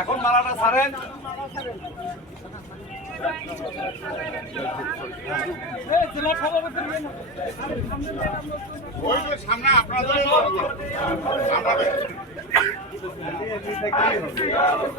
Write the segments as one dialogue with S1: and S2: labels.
S1: এখন মালাটা ছাড়েন।
S2: সামনে আপনাদের আমাদের
S1: আপনি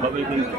S1: হবে কিন্তু।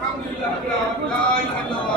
S1: গেছে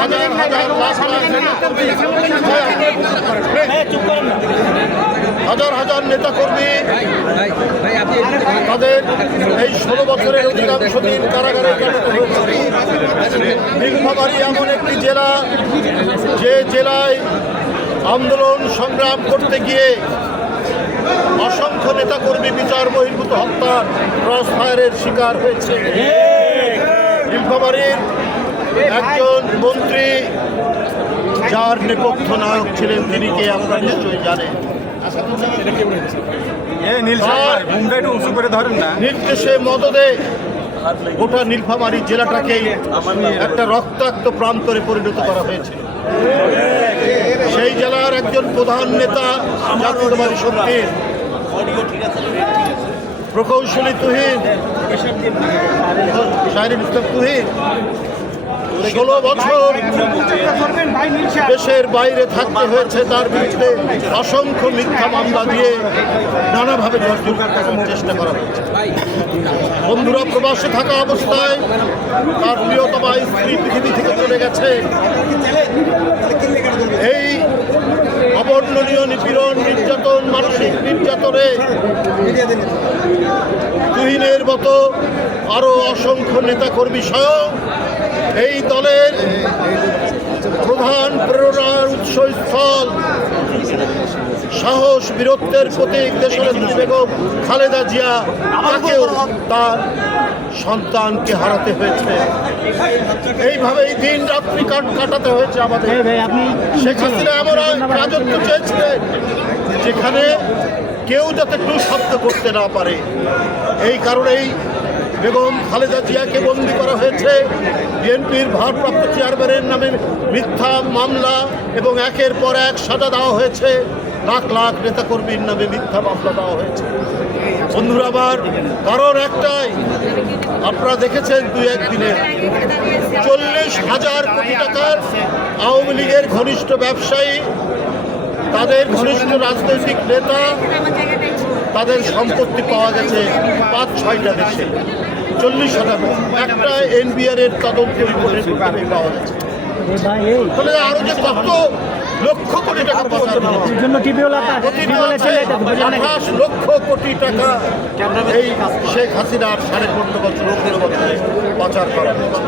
S2: হাজার হাজার হাজার নেতাকর্মী তাদের এই ষোলো বছরের অধিকাংশ দিন কারাগারে কাটাতে হয়েছে। এমন একটি জেলা, যে জেলায় আন্দোলন সংগ্রাম করতে গিয়ে অসংখ্য নেতাকর্মী বিচার বহির্ভূত হত্যার ক্রস ফায়ারের শিকার হয়েছে। নীলফামারীর একজন মন্ত্রী যার নেপথ্য নায়ক ছিলেন তিনি কে আপনারা নিশ্চয়ই জানেন। নির্দেশে মদদে গোটা নীলফামারী জেলাটাকে একটা রক্তাক্ত প্রান্তরে পরিণত করা হয়েছিল সেই জেলার একজন প্রধান নেতা জাতীয়তাবাদী শক্তির প্রকৌশলী তুহিন তুহিন, ষোলো বছর দেশের বাইরে থাকতে হয়েছে, তার বিরুদ্ধে অসংখ্য মিথ্যা মামলা দিয়ে নানাভাবে চেষ্টা করা হয়েছে। বন্ধুরা প্রবাসে থাকা অবস্থায় তার প্রিয়তমা স্ত্রী পৃথিবী থেকে চলে গেছে। এই অবর্ণনীয় নিপীড়ন, নির্যাতন, মানসিক নির্যাতনে তুহিনের মতো আরও অসংখ্য নেতাকর্মী সহ এই দলের প্রধান প্রেরণার উৎসস্থল। সাহস বীরত্বের প্রতীক দেশনেত্রী বেগম খালেদা জিয়া তাকেও তার সন্তানকে হারাতে হয়েছে। এইভাবেই দিন রাত্রি কাট- কাটাতে হয়েছে আমাদের। শেখ হাসিনা এমন রাজত্ব চেয়েছিলেন যেখানে কেউ যাতে টু শব্দ করতে না পারে। এই কারণেই বেগম খালেদা জিয়াকে বন্দি করা হয়েছে। বিএনপির ভারপ্রাপ্ত চেয়ারম্যানের নামে মিথ্যা মামলা এবং একের পর এক সাজা দেওয়া হয়েছে। লাখ লাখ নেতাকর্মীর নামে মিথ্যা মামলা দেওয়া হয়েছে। বন্ধুরা আমার কারণ একটাই, আপনারা দেখেছেন দুই একদিনে চল্লিশ হাজার কোটি টাকার আওয়ামী লীগের ঘনিষ্ঠ ব্যবসায়ী, তাদের ঘনিষ্ঠ রাজনৈতিক নেতা, তাদের সম্পত্তি পাওয়া গেছে পাঁচ ছয়টা দেশে। চল্লিশ হাজার একটা এনবিআর এর তদন্ত রিপোর্টের পাওয়া ফলে আরও যে কত লক্ষ কোটি টাকা? আঠাশ লক্ষ কোটি টাকা এই শেখ হাসিনার সাড়ে পনেরো বছর পনেরো বছরে পাচার করা হয়েছে।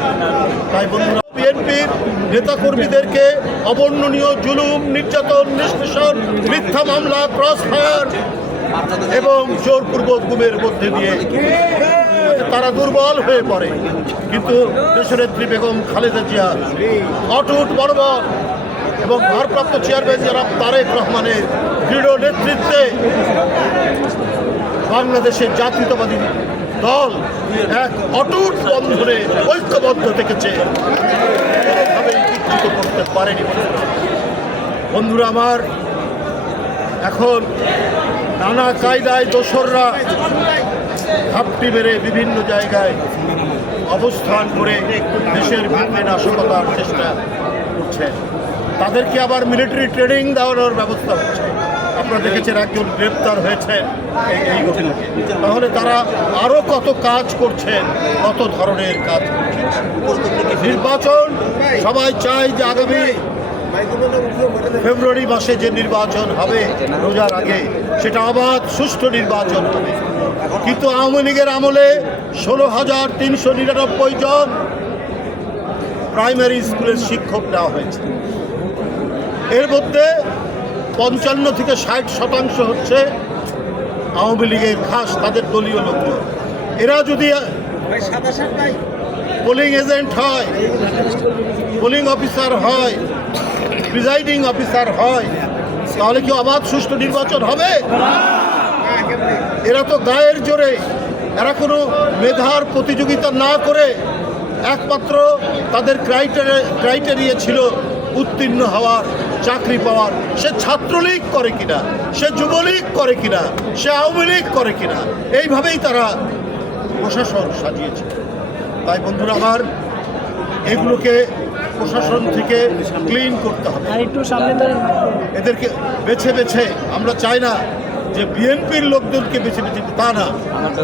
S2: তাই বন্ধুরা বিএনপির নেতাকর্মীদেরকে অবর্ণনীয় জুলুম নির্যাতন নিষ্পেষণ মিথ্যা মামলা ক্রস ফায়ার এবং জোরপূর্বক গুমের মধ্যে দিয়ে তারা দুর্বল হয়ে পড়ে। কিন্তু দেশনেত্রী বেগম খালেদা জিয়া অটুট বর্বর এবং ভারপ্রাপ্ত চেয়ারম্যান জনাব তারেক রহমানের দৃঢ় নেতৃত্বে বাংলাদেশের জাতীয়তাবাদী দল এক অটুট বন্ধনে ঐক্যবদ্ধ থেকেছে। করতে পারেনি বন্ধুরা আমার, এখন নানা কায়দায় দোসররা ঘাপটি মেরে বিভিন্ন জায়গায় অবস্থান করে দেশের ভিত্তি নাশকতার চেষ্টা করছে। তাদেরকে আবার মিলিটারি ট্রেনিং দেওয়ানোর ব্যবস্থা হচ্ছে। আপনারা দেখেছেন একজন গ্রেপ্তার হয়েছেন এই ঘটনাকে। তাহলে তারা আরও কত কাজ করছেন, কত ধরনের কাজ করছেন? নির্বাচন সবাই চায় যে আগামী ফেব্রুয়ারি মাসে যে নির্বাচন হবে রোজার আগে সেটা অবাধ সুষ্ঠু নির্বাচন হবে। কিন্তু আওয়ামী লীগের আমলে ষোলো হাজার তিনশো নিরানব্বই জন প্রাইমারি স্কুলের শিক্ষক দেওয়া হয়েছে। এর মধ্যে পঞ্চান্ন থেকে ষাট শতাংশ হচ্ছে আওয়ামী লীগের খাস তাদের দলীয় লোকজন এরা যদি পোলিং এজেন্ট হয় পোলিং অফিসার হয় প্রিজাইডিং অফিসার হয়, তাহলে কি অবাধ সুষ্ঠু নির্বাচন হবে? এরা তো গায়ের জোরে, এরা কোনো মেধার প্রতিযোগিতা না করে একমাত্র তাদের ক্রাইটেরিয়া ক্রাইটেরিয়া ছিল উত্তীর্ণ হওয়ার, চাকরি পাওয়ার। সে ছাত্রলীগ করে কিনা, সে যুবলীগ করে কিনা, সে আওয়ামী লীগ করে কিনা, এইভাবেই তারা প্রশাসন সাজিয়েছে। তাই বন্ধুরা আমার, এগুলোকে প্রশাসন থেকে ক্লিন করতে হবে।
S3: একটু সামনে
S2: এদেরকে বেছে বেছে আমরা চাই না যে বিএনপির লোকজনকে বেছে বেছে তা না।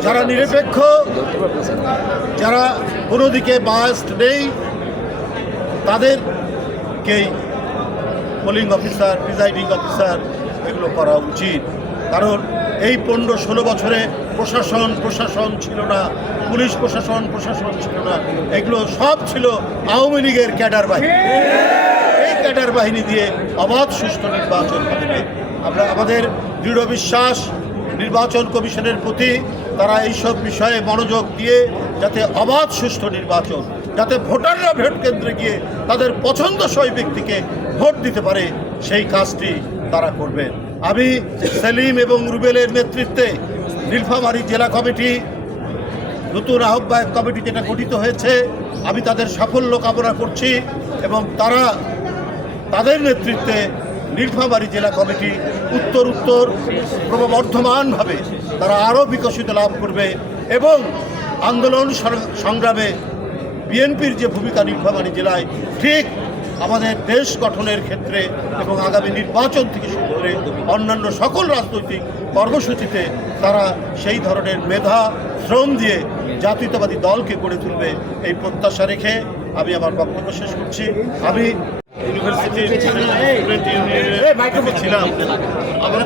S2: যারা নিরপেক্ষ যারা কোনো দিকে বাস্ট নেই তাদেরকেই পোলিং অফিসার প্রিজাইডিং অফিসার এগুলো করা উচিত। কারণ এই পনেরো ষোলো বছরে প্রশাসন প্রশাসন ছিল না, পুলিশ প্রশাসন প্রশাসন ছিল না। এগুলো সব ছিল আওয়ামী লীগের ক্যাডার বাহিনী। এই ক্যাডার বাহিনী দিয়ে অবাধ সুষ্ঠু নির্বাচন হবে। না। আমরা, আমাদের দৃঢ় বিশ্বাস, নির্বাচন কমিশনের প্রতি তারা এইসব বিষয়ে মনোযোগ দিয়ে যাতে অবাধ সুষ্ঠু নির্বাচন, যাতে ভোটাররা ভোট কেন্দ্রে গিয়ে তাদের পছন্দসই ব্যক্তিকে ভোট দিতে পারে, সেই কাজটি তারা করবেন। আমি সেলিম এবং রুবেলের নেতৃত্বে নীলফামারী জেলা কমিটি নতুন আহ্বায়ক কমিটি যেটা গঠিত হয়েছে, আমি তাদের সাফল্য কামনা করছি এবং তারা তাদের নেতৃত্বে নীলফামারী জেলা কমিটি উত্তর উত্তর ক্রমবর্ধমানভাবে তারা আরও বিকশিত লাভ করবে এবং আন্দোলন সংগ্রামে বিএনপির যে ভূমিকা নীলফামারী জেলায়, ঠিক আমাদের দেশ গঠনের ক্ষেত্রে এবং আগামী নির্বাচন থেকে শুরু করে অন্যান্য সকল রাজনৈতিক কর্মসূচিতে তারা সেই ধরনের মেধা, শ্রম দিয়ে জাতীয়তাবাদী দলকে গড়ে তুলবে এই প্রত্যাশা রেখে আমি আমার বক্তব্য শেষ করছি। আমি ইউনিভার্সিটির ছিলাম আমরা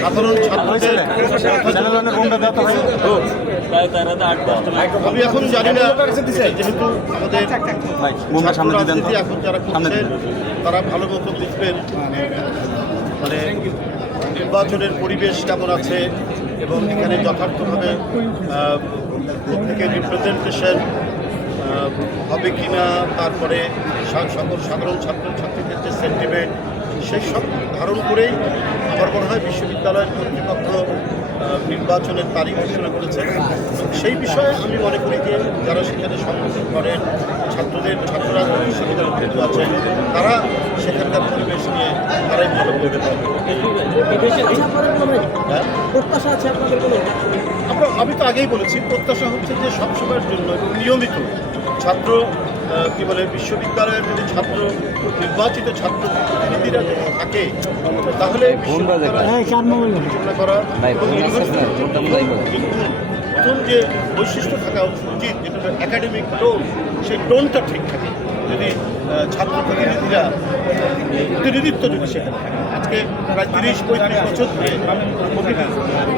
S2: সাধারণ ছাত্রদের আমি এখন জানি না যেহেতু আমাদের এখন যারা তারা ভালো মতো দেখবেন মানে নির্বাচনের পরিবেশ কেমন আছে এবং এখানে যথার্থভাবে আহ, প্রত্যেকে রিপ্রেজেন্টেশন হবে কি না, তারপরে সকল সাধারণ ছাত্র ছাত্রীদের যে সেন্টিমেন্ট সেই সব ধারণ করেই আমার মনে হয় বিশ্ববিদ্যালয়ের কর্তৃপক্ষ নির্বাচনের তারিখ ঘোষণা করেছে। সেই বিষয়ে আমি মনে করি যে যারা সেখানে সংগঠন করেন, ছাত্রদের, ছাত্ররা বিশ্ববিদ্যালয় ভর্তি আছে তারা সেখানকার পরিবেশ নিয়ে তারাই ভালো বলতে পারবে হ্যাঁ? আমরা, আমি তো আগেই বলেছি, প্রত্যাশা হচ্ছে যে সবসময়ের জন্য নিয়মিত ছাত্র কি বলে বিশ্ববিদ্যালয়ের যদি ছাত্র নির্বাচিত ছাত্র প্রতিনিধিরা যদি থাকে তাহলে করা প্রথম যে বৈশিষ্ট্য থাকা উচিত যেটা একাডেমিক টোন সেই টোনটা ঠিক থাকে। যদি ছাত্র প্রতিনিধিরা প্রতিনিধিত্ব যদি সেখানে থাকে। আজকে প্রায় তিরিশ পঁয়ত্রিশ বছর ধরে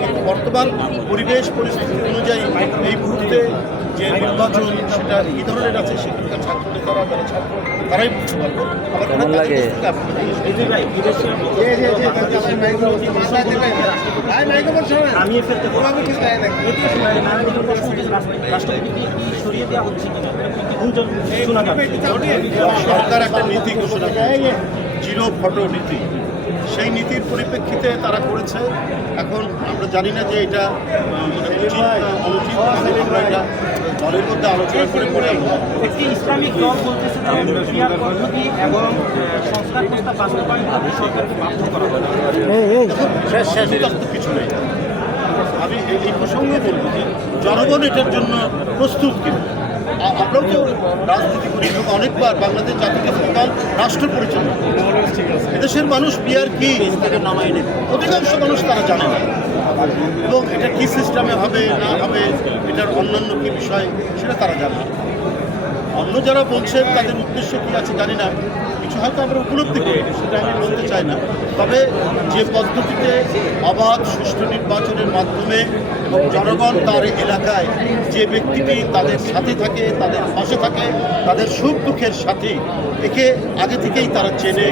S2: কিন্তু বর্তমান পরিবেশ পরিস্থিতি অনুযায়ী এই মুহূর্তে যে নির্বাচন সেটা কী ধরনের আছে সেখানকার ছাত্র নেতারা যারা ছাত্র তারাই বুঝতে পারবে আবার
S1: যাচ্ছে
S2: সরকার একটা নীতি ঘোষণা করেছে জিরো ফটো নীতি সেই নীতির পরিপ্রেক্ষিতে তারা করেছে এখন আমরা জানি না যে এটা মানে অনুচিত এটা দলের মধ্যে আলোচনা করে পরে
S1: একটি ইসলামিক দল বলতেছে যে পদ্ধতি এবং সংস্কার প্রস্তাব বাস্তবায়ন করতে সরকারকে বাধ্য করা
S2: শেষ শেষ কিছু নেই। আমি এই- প্রসঙ্গে বলব যে জনগণ এটার জন্য প্রস্তুত কিনা। আমরাও তো রাজনীতি করি, এবং অনেকবার বাংলাদেশ জাতিকে দল রাষ্ট্র পরিচালনা। এদেশের মানুষ বিয়ার কি? অধিকাংশ মানুষ তারা জানে না। এবং এটা কি সিস্টেমে হবে, না হবে, এটার অন্যান্য কি বিষয়, সেটা তারা জানে অন্য যারা বলছেন তাদের উদ্দেশ্য কী আছে জানি না। কিছু হয়তো আমরা উপলব্ধি করি, সেটা আমি বলতে চাই না। তবে যে পদ্ধতিতে অবাধ, সুষ্ঠু নির্বাচনের মাধ্যমে এবং জনগণ তার এলাকায় যে ব্যক্তিটি তাদের সাথে থাকে, তাদের পাশে থাকে, তাদের সুখ দুঃখের সাথে একে আগে থেকেই তারা চেনে।